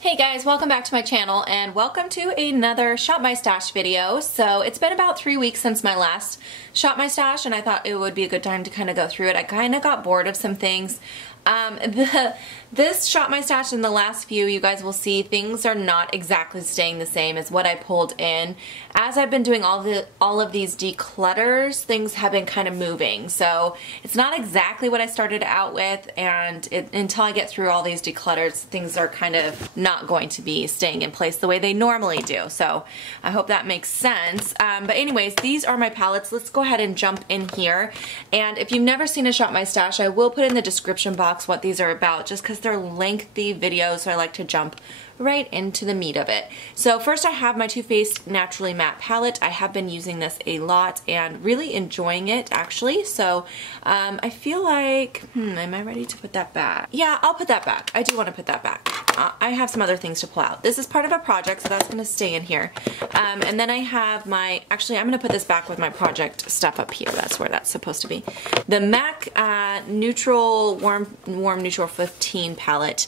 Hey guys, welcome back to my channel and welcome to another Shop My Stash video. So it's been about 3 weeks since my last Shop My Stash and I thought it would be a good time to kind of go through it. I kind of got bored of some things. This Shop My Stash in the last few, you guys will see things are not exactly staying the same as what I pulled in. As I've been doing all of these declutters, things have been kind of moving. So it's not exactly what I started out with, and until I get through all these declutters, things are kind of not going to be staying in place the way they normally do. So I hope that makes sense. But anyways, these are my palettes. Let's go ahead and jump in here. And if you've never seen a Shop My Stash, I will put in the description box what these are about, just because they're lengthy videos, so I like to jump right into the meat of it. So first I have my Too Faced Naturally Matte palette. I have been using this a lot and really enjoying it actually. So I feel like, am I ready to put that back? Yeah, I'll put that back. I do want to put that back. I have some other things to pull out. This is part of a project, so that's going to stay in here. And then I have my, actually I'm going to put this back with my project stuff up here. That's where that's supposed to be. The MAC Neutral Warm Neutral 15 palette.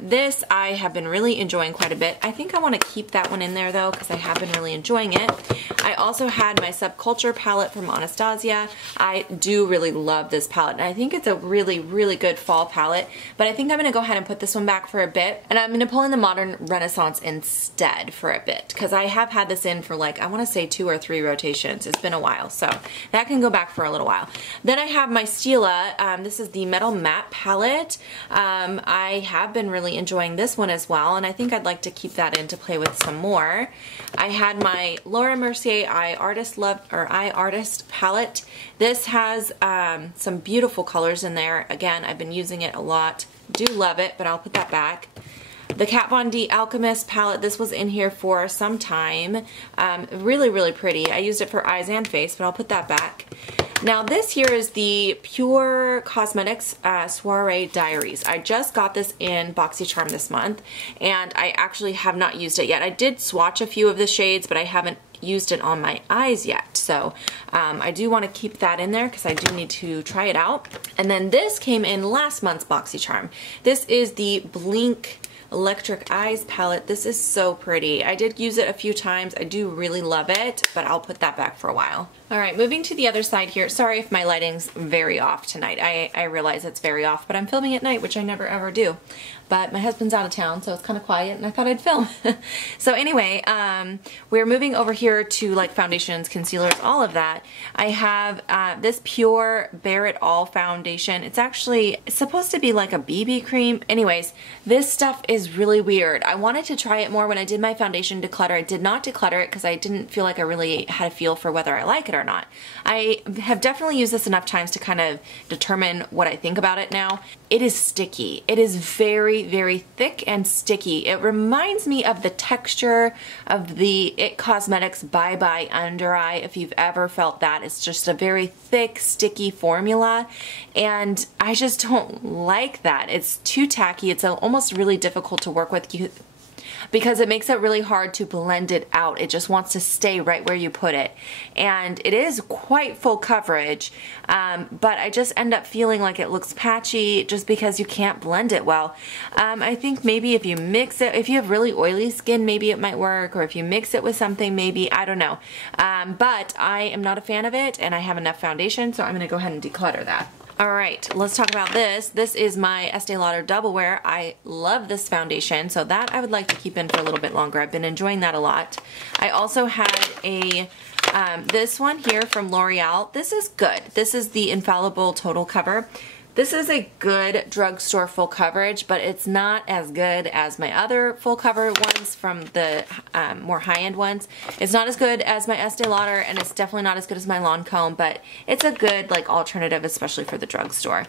This I have been really enjoying quite a bit. I think I want to keep that one in there though, because I have been really enjoying it. I also had my Subculture palette from Anastasia. I do really love this palette, and I think it's a really, really good fall palette, but I think I'm going to go ahead and put this one back for a bit, and I'm going to pull in the Modern Renaissance instead for a bit, because I have had this in for like, I want to say 2 or 3 rotations. It's been a while, so that can go back for a little while. Then I have my Stila. This is the Metal Matte palette. I have been really enjoying this one as well, and I think I'd like to keep that in to play with some more. I had my Laura Mercier Eye Artist palette. This has some beautiful colors in there. Again, I've been using it a lot. Do love it, but I'll put that back. The Kat Von D Alchemist palette, this was in here for some time. Really, really pretty. I used it for eyes and face, but I'll put that back. Now this here is the Pure Cosmetics Soiree Diaries. I just got this in BoxyCharm this month, and I actually have not used it yet. I did swatch a few of the shades, but I haven't used it on my eyes yet. So I do want to keep that in there because I do need to try it out. And then this came in last month's BoxyCharm. This is the Blink Electric Eyes palette. This is so pretty. I did use it a few times. I do really love it, but I'll put that back for a while. Alright, moving to the other side here. Sorry if my lighting's very off tonight. I realize it's very off, but I'm filming at night, which I never ever do. But my husband's out of town, so it's kind of quiet, and I thought I'd film. So anyway, we're moving over here to like foundations, concealers, all of that. I have this Pure Bare It All foundation. It's actually supposed to be like a BB cream. Anyways, this stuff is really weird. I wanted to try it more when I did my foundation declutter. I did not declutter it because I didn't feel like I really had a feel for whether I like it or not. I have definitely used this enough times to kind of determine what I think about it now. It is sticky. It is very, very thick and sticky. It reminds me of the texture of the IT Cosmetics Bye Bye Under Eye, if you've ever felt that. It's just a very thick, sticky formula, and I just don't like that. It's too tacky. It's almost really difficult to work with because it makes it really hard to blend it out. It just wants to stay right where you put it. And it is quite full coverage, but I just end up feeling like it looks patchy just because you can't blend it well. I think maybe if you mix it, if you have really oily skin, maybe it might work, or if you mix it with something, maybe, I don't know. But I am not a fan of it, and I have enough foundation, so I'm going to go ahead and declutter that. Alright, let's talk about this. This is my Estee Lauder Double Wear. I love this foundation, so that I would like to keep in for a little bit longer. I've been enjoying that a lot. I also had a this one here from L'Oreal. This is good. This is the Infallible Total Cover. This is a good drugstore full coverage, but it's not as good as my other full cover ones from the more high-end ones. It's not as good as my Estee Lauder, and it's definitely not as good as my Lancome, but it's a good like alternative, especially for the drugstore.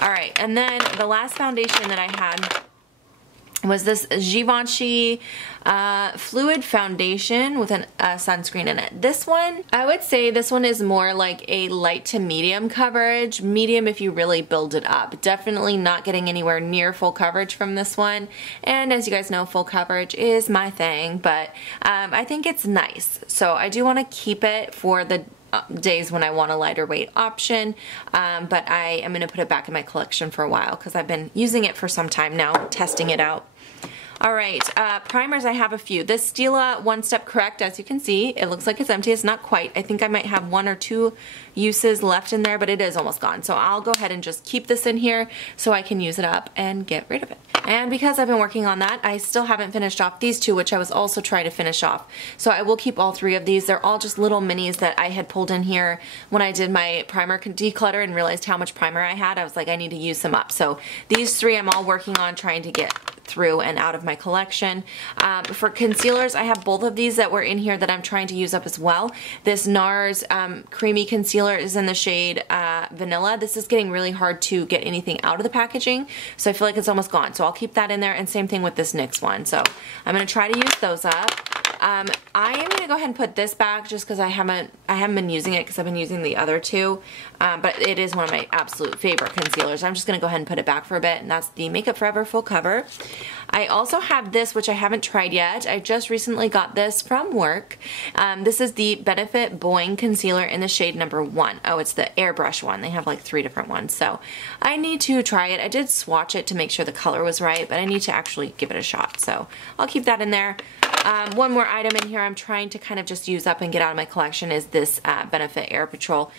Alright, and then the last foundation that I had was this Givenchy fluid foundation with a sunscreen in it. This one, I would say this one is more like a light to medium coverage. Medium if you really build it up. Definitely not getting anywhere near full coverage from this one. And as you guys know, full coverage is my thing, but I think it's nice. So I do want to keep it for the days when I want a lighter weight option, but I am going to put it back in my collection for a while because I've been using it for some time now, testing it out. All right, primers, I have a few. This Stila One Step Correct, as you can see, it looks like it's empty. It's not quite. I think I might have 1 or 2 uses left in there, but it is almost gone. So I'll go ahead and just keep this in here so I can use it up and get rid of it. And because I've been working on that, I still haven't finished off these 2, which I was also trying to finish off. So I will keep all 3 of these. They're all just little minis that I had pulled in here when I did my primer declutter and realized how much primer I had. I was like, I need to use some up. So these 3 I'm all working on trying to get through and out of my collection. For concealers, I have both of these that were in here that I'm trying to use up as well. This NARS Creamy Concealer is in the shade Vanilla. This is getting really hard to get anything out of the packaging, so I feel like it's almost gone. So I'll keep that in there, and same thing with this NYX one. So I'm going to try to use those up. I am going to go ahead and put this back just because I haven't been using it because I've been using the other 2, but it is one of my absolute favorite concealers. I'm just going to go ahead and put it back for a bit, and that's the Makeup Forever Full Cover. I also have this, which I haven't tried yet. I just recently got this from work. This is the Benefit Boing Concealer in the shade number 1. Oh, it's the airbrush one. They have like 3 different ones, so I need to try it. I did swatch it to make sure the color was right, but I need to actually give it a shot, so I'll keep that in there. One more item in here I'm trying to kind of just use up and get out of my collection is this Benefit Air Patrol.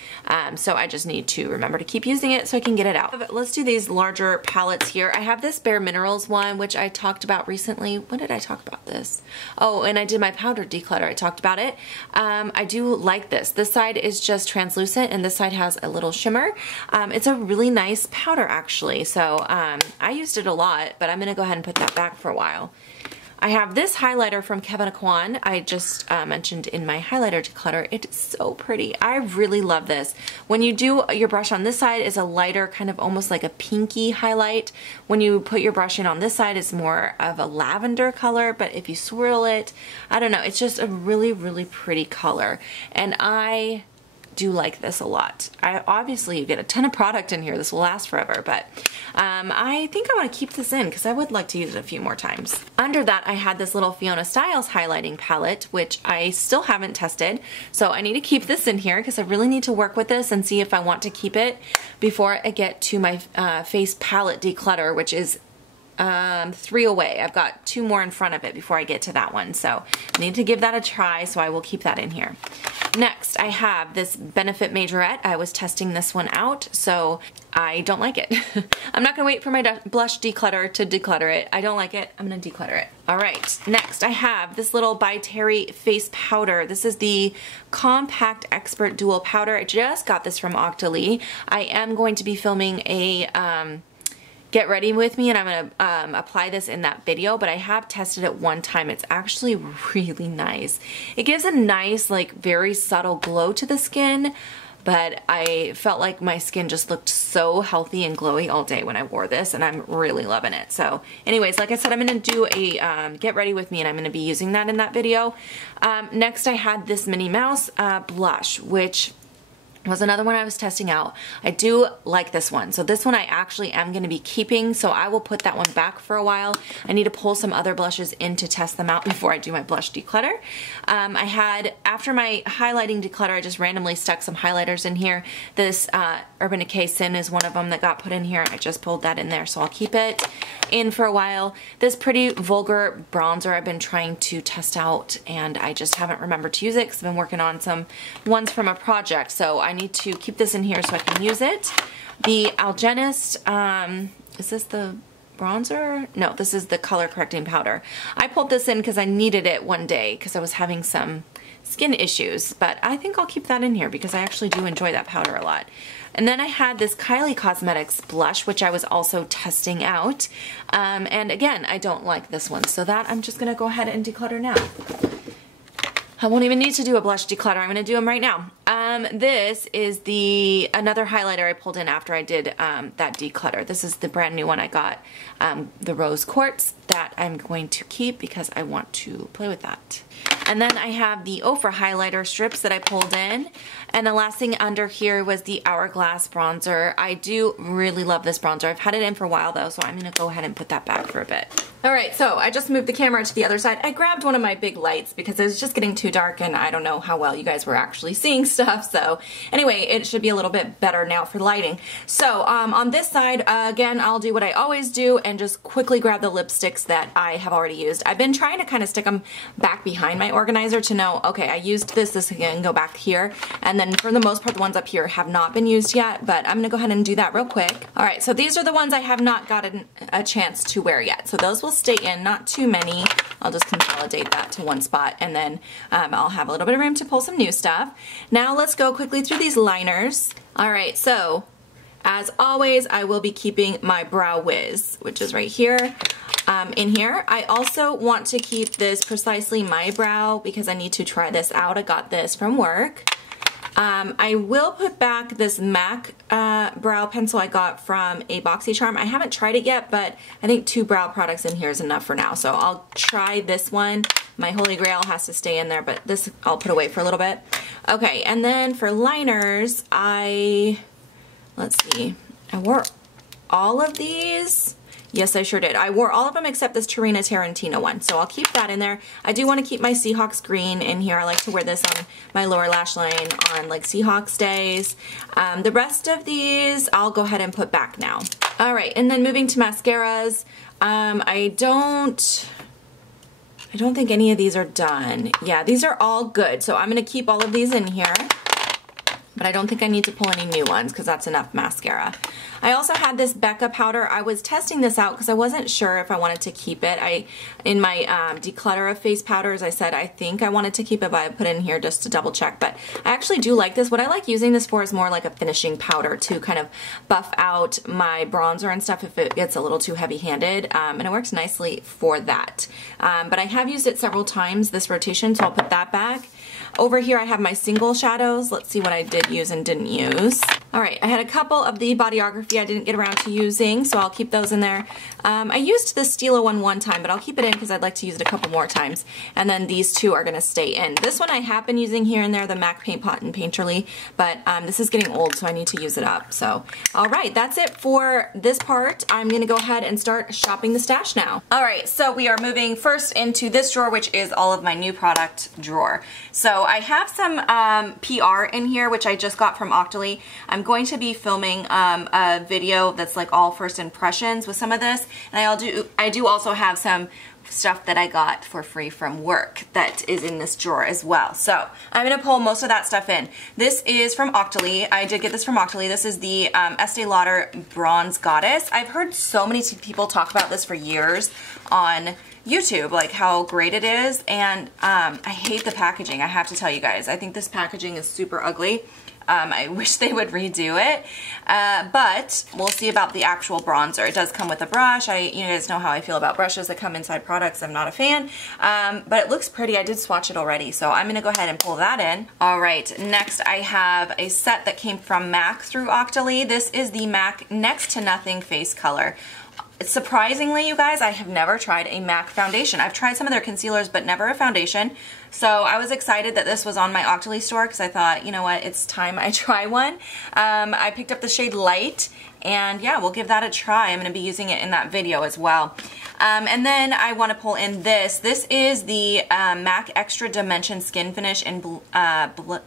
So I just need to remember to keep using it so I can get it out. Let's do these larger palettes here. I have this Bare Minerals one, which I talked about recently. When did I talk about this? Oh, and I did my powder declutter. I talked about it. I do like this. This side is just translucent and this side has a little shimmer. It's a really nice powder actually. So I used it a lot, but I'm going to go ahead and put that back for a while. I have this highlighter from Kevin Aquan. I just mentioned in my highlighter declutter. It's so pretty. I really love this. When you do your brush on this side, is a lighter, kind of almost like a pinky highlight. When you put your brush in on this side, it's more of a lavender color, but if you swirl it, I don't know, it's just a really, really pretty color. And I do like this a lot. Obviously you get a ton of product in here. This will last forever, but I think I want to keep this in because I would like to use it a few more times. Under that, I had this little Fiona Styles highlighting palette, which I still haven't tested. So I need to keep this in here because I really need to work with this and see if I want to keep it before I get to my face palette declutter, which is 3 away. I've got 2 more in front of it before I get to that one, so I need to give that a try, so I will keep that in here. Next, I have this Benefit Majorette. I was testing this one out, so I don't like it. I'm not gonna wait for my blush declutter to declutter it. I don't like it. I'm gonna declutter it. All right, next I have this little By Terry face powder. This is the Compact Expert Dual Powder. I just got this from Octoly. I am going to be filming a Get Ready With Me, and I'm going to apply this in that video, but I have tested it one time. It's actually really nice. It gives a nice, like, very subtle glow to the skin, but I felt like my skin just looked so healthy and glowy all day when I wore this, and I'm really loving it. So anyways, like I said, I'm going to do a Get Ready With Me, and I'm going to be using that in that video. Next, I had this Minnie Mouse blush, which was another one I was testing out. I do like this one. So this one I actually am going to be keeping, so I will put that one back for a while. I need to pull some other blushes in to test them out before I do my blush declutter. I had, after my highlighting declutter, I just randomly stuck some highlighters in here. This Urban Decay Sin is one of them that got put in here. I just pulled that in there, so I'll keep it in for a while. This Pretty Vulgar bronzer I've been trying to test out, and I just haven't remembered to use it because I've been working on some ones from a project, so I need to keep this in here so I can use it. The Algenist, is this the bronzer? No, this is the color correcting powder. I pulled this in because I needed it one day because I was having some skin issues, but I think I'll keep that in here because I actually do enjoy that powder a lot. And then I had this Kylie Cosmetics blush, which I was also testing out. And again, I don't like this one, so that I'm just gonna go ahead and declutter now. I won't even need to do a blush declutter. I'm gonna do them right now. This is another highlighter I pulled in after I did that declutter. This is the brand new one I got, the Rose Quartz, that I'm going to keep because I want to play with that. And then I have the Ofra highlighter strips that I pulled in. And the last thing under here was the Hourglass bronzer. I do really love this bronzer. I've had it in for a while though, so I'm gonna go ahead and put that back for a bit. Alright, so I just moved the camera to the other side. I grabbed one of my big lights because it was just getting too dark and I don't know how well you guys were actually seeing stuff. So anyway, it should be a little bit better now for lighting. So on this side, again, I'll do what I always do and just quickly grab the lipsticks that I have already used. I've been trying to kind of stick them back behind my organizer to know, okay, I used this again, go back here. And then for the most part, the ones up here have not been used yet, but I'm gonna go ahead and do that real quick. Alright, so these are the ones I have not gotten a chance to wear yet. So those will stay in, not too many. I'll just consolidate that to one spot and then I'll have a little bit of room to pull some new stuff. Now let's go quickly through these liners. Alright, so as always, I will be keeping my Brow Wiz, which is right here. In here, I also want to keep this Precisely My Brow because I need to try this out. I got this from work. I will put back this MAC brow pencil I got from a BoxyCharm. I haven't tried it yet, but I think 2 brow products in here is enough for now. So I'll try this one. My Holy Grail has to stay in there, but this I'll put away for a little bit. Okay, and then for liners, let's see, I wore all of these. Yes, I sure did. I wore all of them except this Tarina Tarantino one, so I'll keep that in there. I do want to keep my Seahawks green in here. I like to wear this on my lower lash line on like Seahawks days. The rest of these I'll go ahead and put back now. All right, and then moving to mascaras. I don't think any of these are done. Yeah, these are all good, so I'm going to keep all of these in here. But I don't think I need to pull any new ones because that's enough mascara. I also had this Becca powder. I was testing this out because I wasn't sure if I wanted to keep it. In my declutter of face powders, I said I think I wanted to keep it, but I put it in here just to double check. But I actually do like this. What I like using this for is more like a finishing powder to kind of buff out my bronzer and stuff if it gets a little too heavy-handed. And it works nicely for that. But I have used it several times this rotation, so I'll put that back. Over here I have my single shadows. Let's see what I did use and didn't use. Alright, I had a couple of the Bodyography I didn't get around to using, so I'll keep those in there. I used the Stila one time, but I'll keep it in because I'd like to use it a couple more times. And then these 2 are going to stay in. This one I have been using here and there, the MAC Paint Pot and Painterly, but this is getting old, so I need to use it up. So, alright, that's it for this part. I'm going to go ahead and start shopping the stash now. Alright, so we are moving first into this drawer, which is all of my new product drawer. So I have some PR in here, which I just got from Octoly. I'm going to be filming a video that's like all first impressions with some of this, and I do also have some stuff that I got for free from work that is in this drawer as well. So I'm going to pull most of that stuff in. This is from Octoly. I did get this from Octoly. This is the Estee Lauder Bronze Goddess. I've heard so many people talk about this for years on YouTube, like how great it is, and I hate the packaging, I have to tell you guys. I think this packaging is super ugly. I wish they would redo it, but we'll see about the actual bronzer. It does come with a brush. You guys know how I feel about brushes that come inside products. I'm not a fan, but it looks pretty. I did swatch it already, so I'm going to go ahead and pull that in. All right, next I have a set that came from MAC through Octoly. This is the MAC Next to Nothing Face Color. Surprisingly, you guys, I have never tried a MAC foundation. I've tried some of their concealers, but never a foundation. So I was excited that this was on my Octoly store because I thought, you know what, it's time I try one. I picked up the shade Light, and yeah, we'll give that a try. I'm going to be using it in that video as well. And then I want to pull in this. This is the MAC Extra Dimension Skin Finish in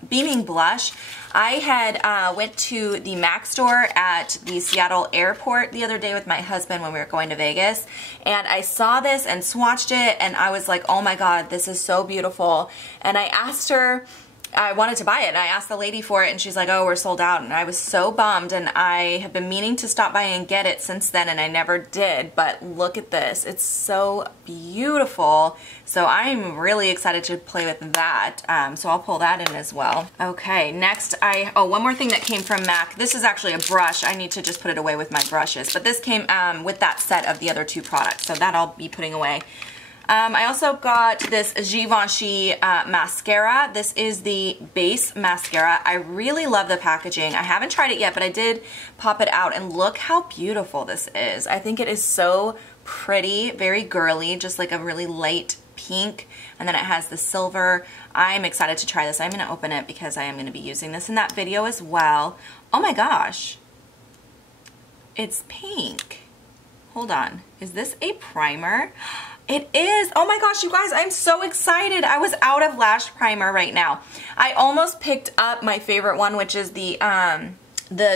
Beaming Blush. I had went to the MAC store at the Seattle airport the other day with my husband when we were going to Vegas, and I saw this and swatched it, and I was like, oh my god, this is so beautiful. And I asked her, I wanted to buy it, and I asked the lady for it, and she's like, oh, we're sold out, and I was so bummed, and I have been meaning to stop by and get it since then, and I never did, but look at this. It's so beautiful, so I'm really excited to play with that, so I'll pull that in as well. Okay, next one more thing that came from MAC. This is actually a brush. I need to just put it away with my brushes, but this came with that set of the other 2 products, so that I'll be putting away. I also got this Givenchy mascara. This is the base mascara. I really love the packaging. I haven't tried it yet, but I did pop it out, and look how beautiful this is. I think it is so pretty, very girly, just like a really light pink, and then it has the silver. I'm excited to try this. I'm going to open it because I am going to be using this in that video as well. Oh my gosh. It's pink. hold on. Is this a primer? It is. Oh my gosh, you guys, I'm so excited. I was out of lash primer right now. I almost picked up my favorite one, which is the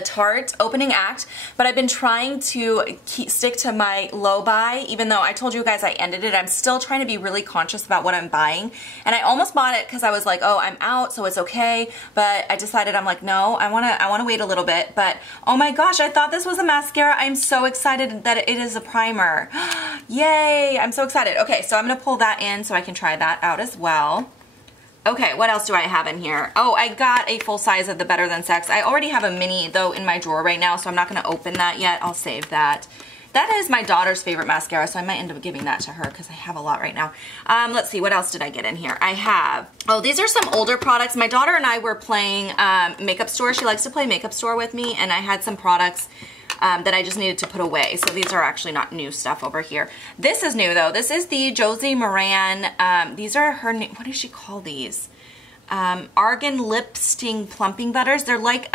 Tarte Opening Act, but I've been trying to stick to my low buy, even though I told you guys I ended it. I'm still trying to be really conscious about what I'm buying, and I almost bought it because I was like, oh, I'm out, so it's okay, but I decided, I'm like, no, I want to wait a little bit. But oh my gosh, I thought this was a mascara. I'm so excited that it is a primer. Yay, I'm so excited. Okay, so I'm going to pull that in so I can try that out as well. Okay, what else do I have in here? Oh, I got a full size of the Better Than Sex. I already have a mini, though, in my drawer right now, so I'm not going to open that yet. I'll save that. That is my daughter's favorite mascara, so I might end up giving that to her because I have a lot right now. Let's see, what else did I get in here? I have, oh, these are some older products. My daughter and I were playing Makeup Store. She likes to play Makeup Store with me, and I had some products that I just needed to put away. So these are actually not new stuff over here. This is new though. This is the Josie Moran. These are her, what does she call these? Argan Lip Sting Plumping Butters. They're like,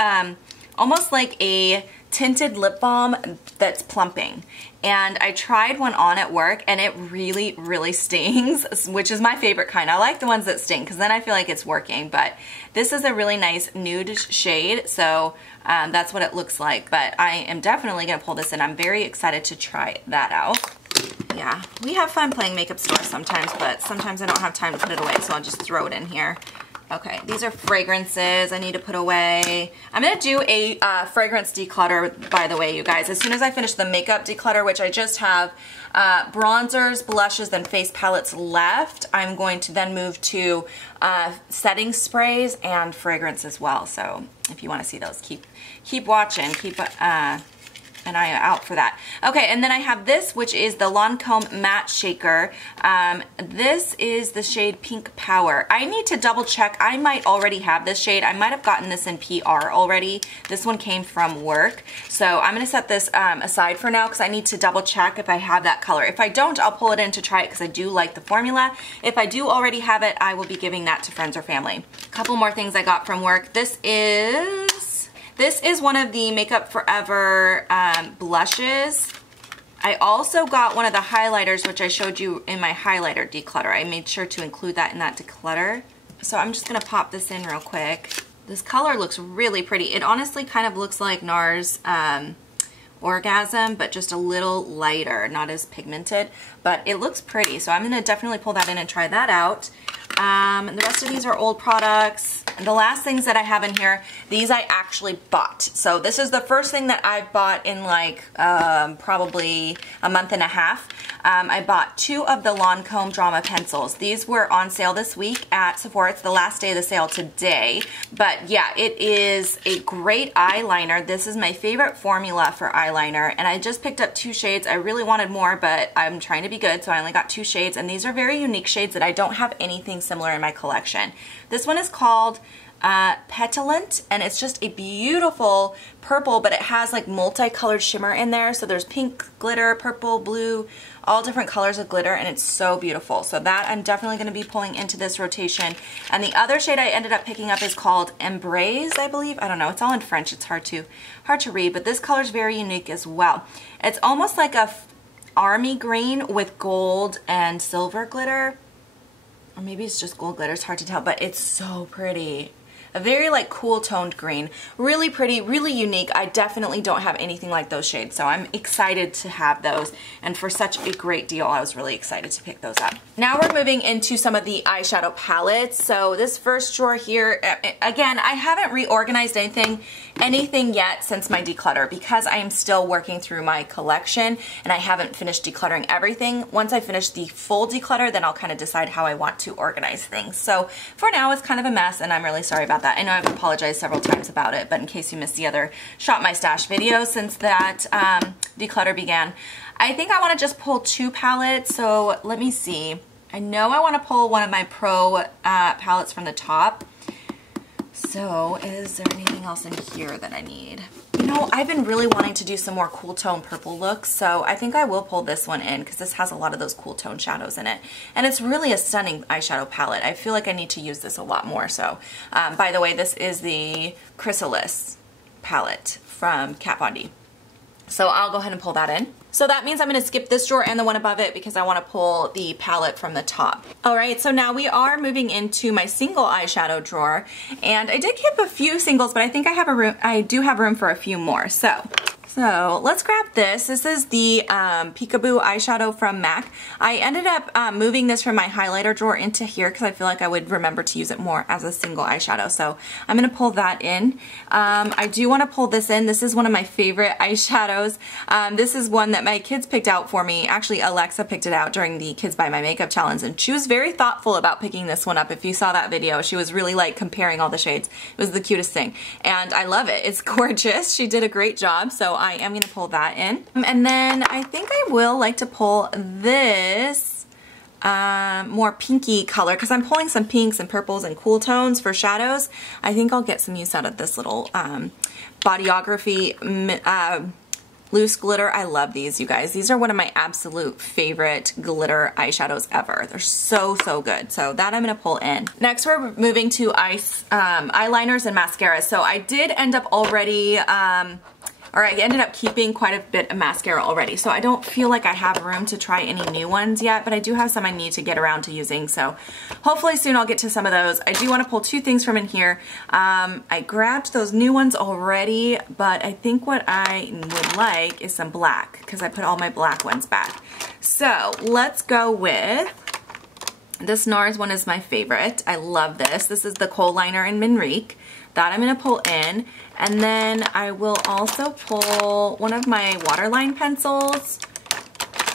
almost like a tinted lip balm that's plumping. And I tried one on at work and it really, really stings, which is my favorite kind. I like the ones that sting because then I feel like it's working. But this is a really nice nude shade, so that's what it looks like. But I am definitely going to pull this in. I'm very excited to try that out. Yeah, we have fun playing Makeup Store sometimes, but sometimes I don't have time to put it away, so I'll just throw it in here. Okay, these are fragrances I need to put away. I'm going to do a fragrance declutter, by the way, you guys. As soon as I finish the makeup declutter, which I just have bronzers, blushes, and face palettes left, I'm going to then move to setting sprays and fragrance as well. So if you want to see those, keep watching, keep an eye out for that. Okay, and then I have this, which is the Lancome Matte Shaker. This is the shade Pink Power. I need to double check. I might already have this shade. I might have gotten this in PR already. This one came from work. So I'm going to set this aside for now because I need to double check if I have that color. If I don't, I'll pull it in to try it because I do like the formula. If I do already have it, I will be giving that to friends or family. A couple more things I got from work. This is one of the Makeup Forever blushes. I also got one of the highlighters, which I showed you in my highlighter declutter. I made sure to include that in that declutter. So I'm just going to pop this in real quick. This color looks really pretty. It honestly kind of looks like NARS Orgasm, but just a little lighter, not as pigmented, but it looks pretty. So I'm going to definitely pull that in and try that out. The rest of these are old products. And the last things that I have in here, these I actually bought. So this is the first thing that I've bought in like probably a month and a half. I bought 2 of the Lancome Drama pencils. These were on sale this week at Sephora. It's the last day of the sale today. But yeah, it is a great eyeliner. This is my favorite formula for eyeliner. And I just picked up 2 shades. I really wanted more, but I'm trying to be good, so I only got 2 shades. And these are very unique shades that I don't have anything similar in my collection. This one is called Petulant, and it's just a beautiful purple, but it has like multicolored shimmer in there. So there's pink glitter, purple, blue, all different colors of glitter, and it's so beautiful. So that I'm definitely going to be pulling into this rotation. And the other shade I ended up picking up is called Embrace, I believe. I don't know. It's all in French. It's hard to read, but this color is very unique as well. It's almost like a army green with gold and silver glitter. Or maybe it's just gold glitter. It's hard to tell, but it's so pretty. A very like cool toned green. Really pretty, really unique. I definitely don't have anything like those shades, so I'm excited to have those. And for such a great deal, I was really excited to pick those up. Now we're moving into some of the eyeshadow palettes. So this first drawer here, again, I haven't reorganized anything yet since my declutter because I am still working through my collection and I haven't finished decluttering everything. Once I finish the full declutter, then I'll kind of decide how I want to organize things. So for now, it's kind of a mess and I'm really sorry about that. I know I've apologized several times about it, but in case you missed the other Shop My Stash video since that declutter began, I think I want to just pull 2 palettes. So let me see. I know I want to pull one of my Pro palettes from the top. So is there anything else in here that I need? You know, I've been really wanting to do some more cool tone purple looks, so I think I will pull this one in because this has a lot of those cool tone shadows in it. And it's really a stunning eyeshadow palette. I feel like I need to use this a lot more. So, by the way, this is the Chrysalis palette from Kat Von D. So I'll go ahead and pull that in. So that means I'm going to skip this drawer and the one above it because I want to pull the palette from the top. Alright, so now we are moving into my single eyeshadow drawer, and I did keep a fefew singles, but I think I do have room for a few more. So let's grab this. This is the Peekaboo eyeshadow from MAC. I ended up moving this from my highlighter drawer into here because I feel like I would remember to use it more as a single eyeshadow. So I'm going to pull that in. I do want to pull this in. This is one of my favorite eyeshadows. This is one that my kids picked out for me. Actually, Alexa picked it out during the Kids Buy My Makeup Challenge, and she was very thoughtful about picking this one up. If you saw that video, she was really like comparing all the shades. It was the cutest thing, and I love it. It's gorgeous. She did a great job, so I am going to pull that in. And then I think I will like to pull this more pinky color because I'm pulling some pinks and purples and cool tones for shadows. I think I'll get some use out of this little Bodyography loose glitter. I love these, you guys. These are one of my absolute favorite glitter eyeshadows ever. They're so, so good. So that I'm going to pull in. Next, we're moving to eyeliners and mascaras. So I did end up already I ended up keeping quite a bit of mascara already, so I don't feel like I have room to try any new ones yet, but I do have some I need to get around to using, so hopefully soon I'll get to some of those. I do want to pull two things from in here. I grabbed those new ones already, but I think what I would like is some black, because I put all my black ones back. So let's go with this NARS one. Is my favorite. I love this. This is the Kohl Liner in Minrique. That I'm going to pull in, and then I will also pull one of my waterline pencils.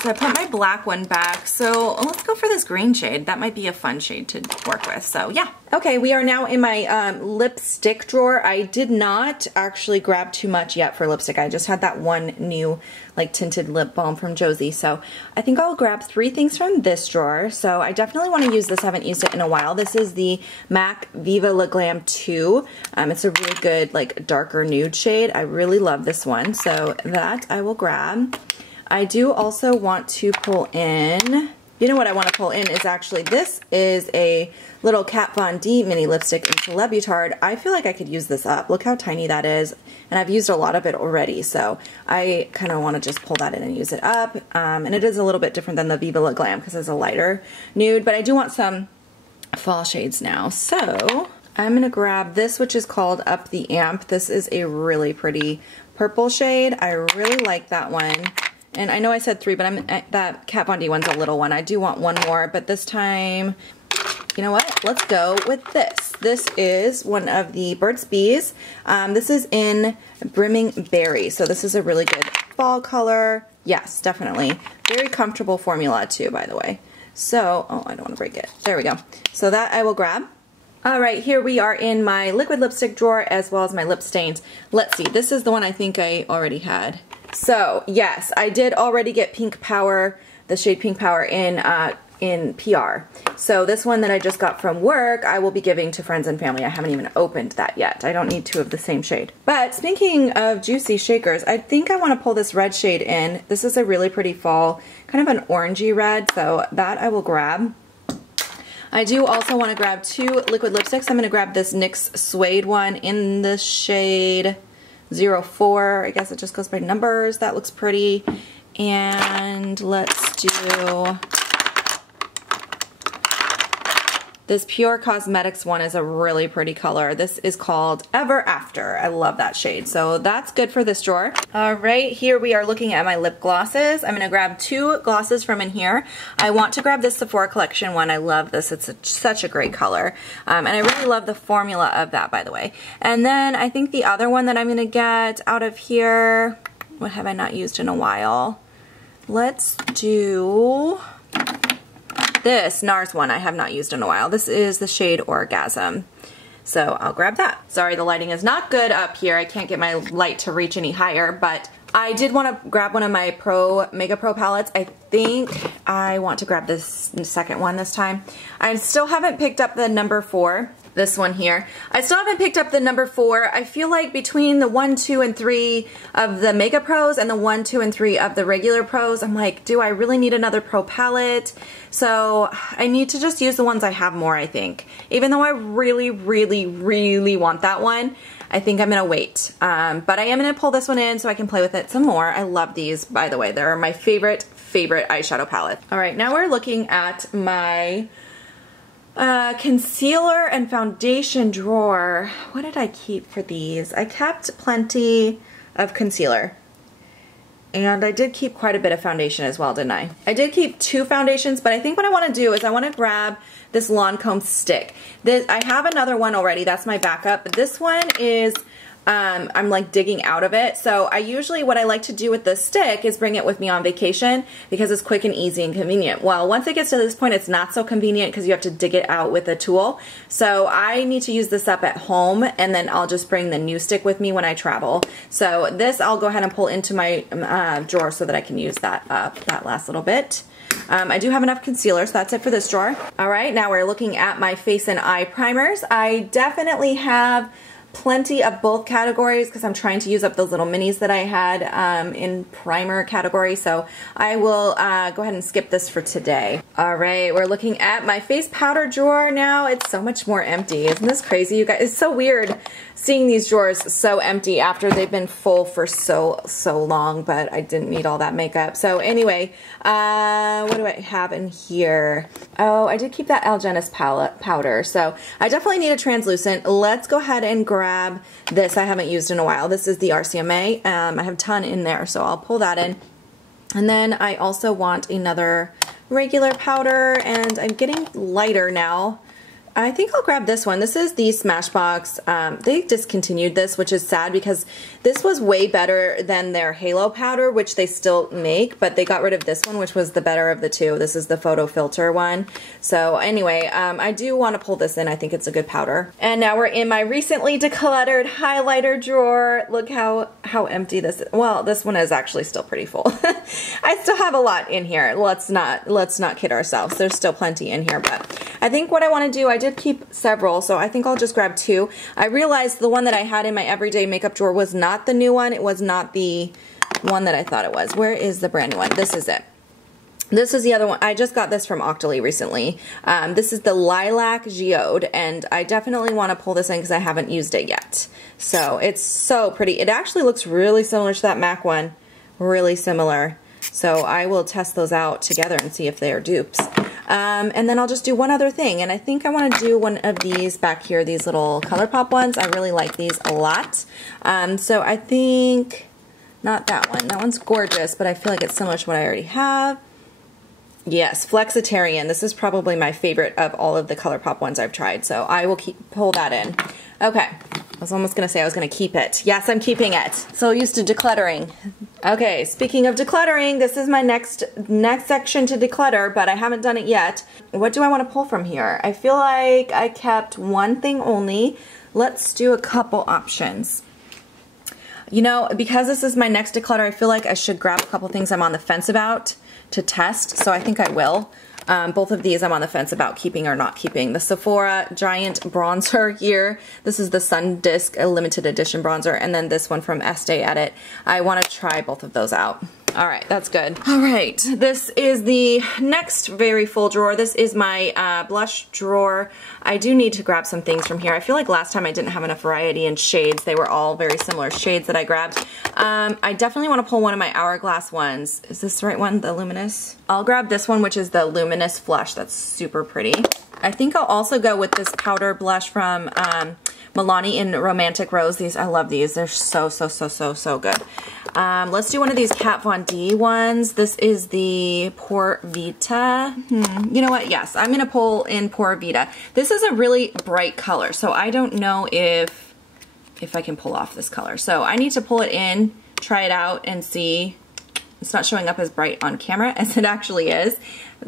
So I put my black one back, so let's go for this green shade. That might be a fun shade to work with, so yeah. Okay, we are now in my lipstick drawer. I did not actually grab too much yet for lipstick. I just had that one new like tinted lip balm from Josie, so I think I'll grab 3 things from this drawer. So I definitely want to use this. I haven't used it in a while. This is the MAC Viva La Glam 2. It's a really good like darker nude shade. I really love this one, so that I will grab. I do also want to pull in, you know what I want to pull in is actually, this is a little Kat Von D mini lipstick in Celebutard. I feel like I could use this up. Look how tiny that is, and I've used a lot of it already, so I kind of want to just pull that in and use it up. And it is a little bit different than the Viva La Glam because it's a lighter nude, but I do want some fall shades now. So I'm going to grab this, which is called Up the Amp. This is a really pretty purple shade. I really like that one. And I know I said 3, but that Kat Von D one's a little one. I do want one more, but this time, you know what? Let's go with this. This is one of the Burt's Bees. This is in Brimming Berry. So this is a really good fall color. Yes, definitely. Very comfortable formula too, by the way. So, oh, I don't want to break it. There we go. So that I will grab. Alright, here we are in my liquid lipstick drawer as well as my lip stains. Let's see, this is the one I think I already had. So, yes, I did already get Pink Power, the shade Pink Power in PR. So this one that I just got from work, I will be giving to friends and family. I haven't even opened that yet. I don't need 2 of the same shade. But speaking of juicy shakers, I think I want to pull this red shade in. This is a really pretty fall, kind of an orangey red, so that I will grab. I do also want to grab 2 liquid lipsticks. I'm going to grab this NYX Suede one in the shade 04. I guess it just goes by numbers. That looks pretty. And let's do this Pure Cosmetics one. Is a really pretty color. This is called Ever After. I love that shade. So that's good for this drawer. Alright, here we are looking at my lip glosses. I'm going to grab 2 glosses from in here. I want to grab this Sephora Collection one. I love this. It's such a great color. And I really love the formula of that, by the way. And then I think the other one that I'm going to get out of here, what have I not used in a while? Let's do this NARS one. I have not used in a while. This is the shade Orgasm. So I'll grab that. Sorry, the lighting is not good up here. I can't get my light to reach any higher, but I did want to grab one of my Mega Pro palettes. I think I want to grab this second one this time. I still haven't picked up the number 4. This one here. I still haven't picked up the number 4. I feel like between the 1, 2, and 3 of the Mega Pros and the 1, 2, and 3 of the regular Pros, I'm like, do I really need another Pro palette? So I need to just use the ones I have more, I think. Even though I really, really, really want that one, I think I'm gonna wait. But I am gonna pull this one in so I can play with it some more. I love these, by the way. They're my favorite eyeshadow palette. All right, now we're looking at my concealer and foundation drawer. What did I keep for these? I kept plenty of concealer. And I did keep quite a bit of foundation as well, didn't I? I did keep 2 foundations, but I think what I want to do is I want to grab this Lancome stick. I have another one already. That's my backup. But this one is, I'm like digging out of it. So I usually, what I like to do with this stick is bring it with me on vacation because it's quick and easy and convenient. Well, once it gets to this point, it's not so convenient because you have to dig it out with a tool. So I need to use this up at home, and then I'll just bring the new stick with me when I travel. So this I'll go ahead and pull into my drawer so that I can use that up that last little bit. I do have enough concealer, so that's it for this drawer. All right, now we're looking at my face and eye primers. I definitely have plenty of both categories because I'm trying to use up those little minis that I had in primer category, so I will go ahead and skip this for today. All right, we're looking at my face powder drawer now. It's so much more empty. Isn't this crazy, you guys? It's so weird seeing these drawers so empty after they've been full for so long, but I didn't need all that makeup. So anyway, what do I have in here? Oh, I did keep that Algenist powder, so I definitely need a translucent. Let's go ahead and grab this. I haven't used in a while. This is the RCMA. I have a ton in there, so I'll pull that in. And then I also want another regular powder, and I'm getting lighter now. I think I'll grab this one. This is the Smashbox. They discontinued this, which is sad because this was way better than their Halo powder, which they still make, but they got rid of this one, which was the better of the two. This is the photo filter one. So anyway, I do want to pull this in. I think it's a good powder. And now we're in my recently decluttered highlighter drawer. Look how empty this is. Well, this one is actually still pretty full. I still have a lot in here. Let's not kid ourselves. There's still plenty in here, but I think what I want to do, I did keep several, so I think I'll just grab 2. I realized the one that I had in my everyday makeup drawer was not the new one. It was not the one that I thought it was. Where is the brand new one? This is it. This is the other one. I just got this from Octoly recently. This is the Lilac Geode, and I definitely want to pull this in because I haven't used it yet. So it's so pretty. It actually looks really similar to that MAC one. Really similar. So I will test those out together and see if they are dupes. And then I'll just do one other thing, and I think I want to do one of these back here, these little ColourPop ones. I really like these a lot. So I think, not that one. That one's gorgeous, but I feel like it's similar to what I already have. Yes, Flexitarian. This is probably my favorite of all of the ColourPop ones I've tried, so I will pull that in. Okay, I was almost going to say I was going to keep it. Yes, I'm keeping it. So used to decluttering. Okay, speaking of decluttering, this is my next section to declutter, but I haven't done it yet. What do I want to pull from here? I feel like I kept one thing only. Let's do a couple options. You know, because this is my next declutter, I feel like I should grab a couple things I'm on the fence about to test, so I think I will. Both of these I'm on the fence about keeping or not keeping. The Sephora Giant Bronzer here. This is the Sun Disc, a limited edition bronzer, and then this one from Estee Edit. I want to try both of those out. All right, that's good. All right, this is the next very full drawer. This is my blush drawer. I do need to grab some things from here. I feel like last time I didn't have enough variety in shades. They were all very similar shades that I grabbed. I definitely want to pull one of my Hourglass ones. Is this the right one, the Luminous? I'll grab this one, which is the Luminous Flush. That's super pretty. I think I'll also go with this powder blush from Milani in Romantic Rose. These, I love these. They're so good. Let's do one of these Kat Von D ones. This is the Pura Vita. You know what? Yes, I'm going to pull in Pura Vita. This is a really bright color, so I don't know if I can pull off this color. So I need to pull it in, try it out, and see. It's not showing up as bright on camera as it actually is.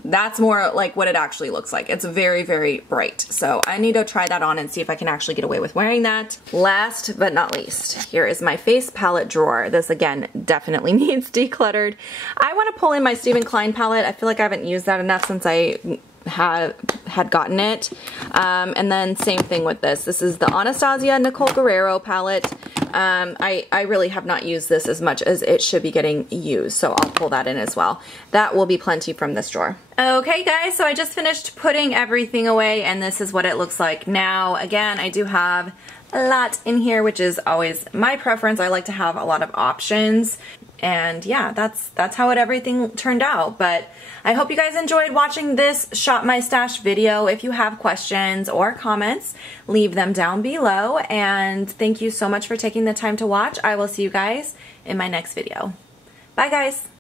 That's more like what it actually looks like. It's very, very bright. So I need to try that on and see if I can actually get away with wearing that. Last but not least, here is my face palette drawer. This again definitely needs decluttered. I want to pull in my Stephen Klein palette. I feel like I haven't used that enough since I had gotten it. And then same thing with this. This is the Anastasia Nicole Guerrero palette. I really have not used this as much as it should be getting used, so I'll pull that in as well. That will be plenty from this drawer. Okay guys, so I just finished putting everything away, and this is what it looks like now. Again, I do have a lot in here, which is always my preference. I like to have a lot of options. And yeah, that's how everything turned out. But I hope you guys enjoyed watching this Shop My Stash video. If you have questions or comments, leave them down below. And thank you so much for taking the time to watch. I will see you guys in my next video. Bye guys.